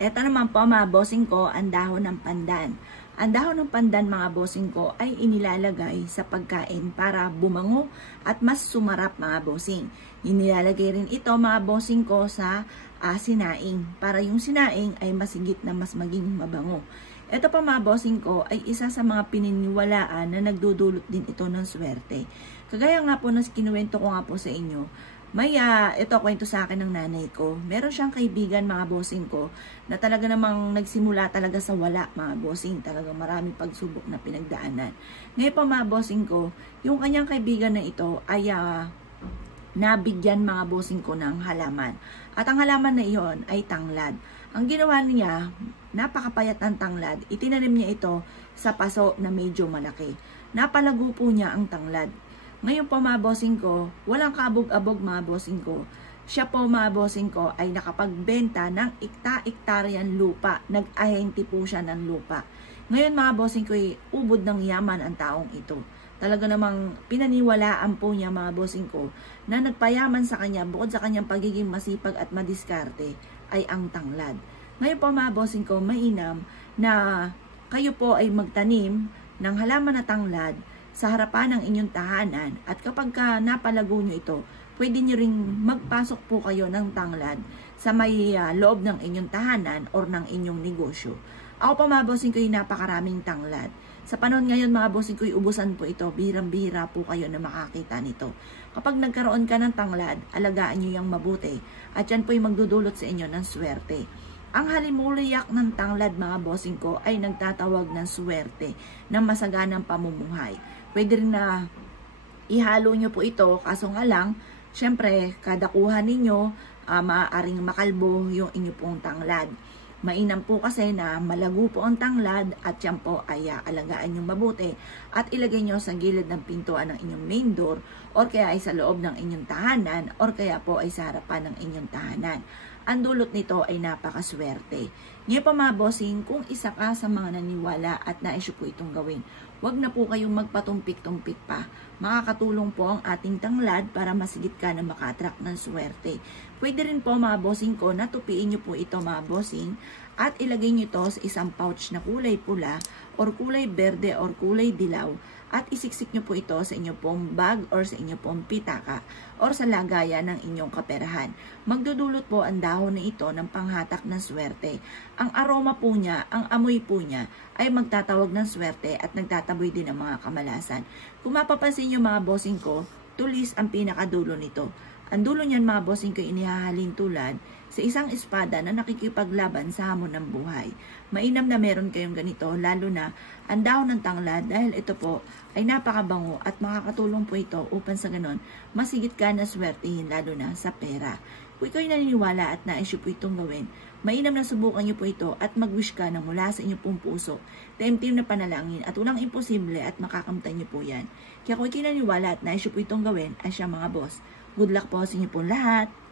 Ito naman po mga bossing ko, ang dahon ng pandan. Ang dahon ng pandan mga bossing ko ay inilalagay sa pagkain para bumango at mas sumarap mga bossing. Inilalagay rin ito mga bossing ko sa sinaing para yung sinaing ay masigit na mas maging mabango. Ito pa mga bossing ko ay isa sa mga pininiwalaan na nagdudulot din ito ng swerte. Kagaya nga po na kinuwento ko nga po sa inyo, ito kwento sa akin ng nanay ko. Meron siyang kaibigan mga bossing ko na talaga namang nagsimula talaga sa wala mga bossing. Talagang marami pagsubok na pinagdaanan. Ngayon pa mga bossing ko, yung kanyang kaibigan na ito ay nabigyan mga bossing ko ng halaman. At ang halaman na iyon ay tanglad. Ang ginawa niya, napakapayat ng tanglad. Itinanim niya ito sa paso na medyo malaki. Napalago po niya ang tanglad. Ngayon po mga bossing ko, walang kaabog-abog mga bossing ko. Siya po mga bossing ko ay nakapagbenta ng ikta-iktaryan lupa. Nag-ahente po siya ng lupa. Ngayon mga bossing ko, ubod ng yaman ang taong ito. Talaga namang pinaniwalaan po niya mga bossing ko na nagpayaman sa kanya bukod sa kanyang pagiging masipag at madiskarte ay ang tanglad. Ngayon po mga bossing ko, mainam na kayo po ay magtanim ng halaman na tanglad sa harapan ng inyong tahanan at kapag napalago nyo ito, pwede nyo ring magpasok po kayo ng tanglad sa may loob ng inyong tahanan or ng inyong negosyo. Ako pa mga bossing ko yung napakaraming tanglad. Sa panahon ngayon mga bossing ko, ubusan po ito, bihirang-bihira po kayo na makakita nito. Kapag nagkaroon ka ng tanglad, alagaan nyo yung mabuti at yan po yung magdudulot sa inyo ng swerte. Ang halimuliyak ng tanglad mga bossing ko ay nagtatawag ng swerte ng masaganang pamumuhay. Pwede rin na ihalo nyo po ito, kaso nga lang, syempre, kada kuha ninyo, maaaring makalbo yung inyo pong tanglad. Mainam po kasi na malago po ang tanglad at yan po ay alagaan nyo mabuti at ilagay nyo sa gilid ng pintuan ng inyong main door or kaya ay sa loob ng inyong tahanan or kaya po ay sa harapan ng inyong tahanan. Ang dulot nito ay napakaswerte. Ngayon pa mga bossing, kung isa ka sa mga naniwala at naisyo po itong gawin, huwag na po kayong magpatumpik-tumpik pa. Makakatulong po ang ating tanglad para masigit ka na maka-attract ng swerte. Pwede rin po mga bossing ko, natupiin nyo po ito mga bossing at ilagay nyo ito sa isang pouch na kulay pula or kulay berde or kulay dilaw at isiksik nyo po ito sa inyong pong bag or sa inyong pong pitaka or sa lagayan ng inyong kaperahan. Magdudulot po ang dahon na ito ng panghatak ng swerte. Ang aroma po niya, ang amoy po niya ay magtatawag ng swerte at nagtataboy din ng mga kamalasan. Kung mapapansin nyo mga bossing ko, tulis ang pinakadulo nito. Ang dulo niyan mga bossing ko inihahalin tulad sa isang espada na nakikipaglaban sa hamon ng buhay. Mainam na meron kayong ganito, lalo na ang dahon ng tanglad dahil ito po ay napakabango at makakatulong po ito upang sa ganon masigit ka na swertihin lalo na sa pera. Kung ikaw'y naniniwala at naisyo po itong gawin, mainam na subukan niyo po ito at mag-wish ka na mula sa inyong pong puso, temtim na panalangin at walang imposible at makakamtan niyo po yan. Kaya kung ikaw'y naniniwala at naisyo po itong gawin, ay siya mga boss. Good luck po sa inyo po lahat!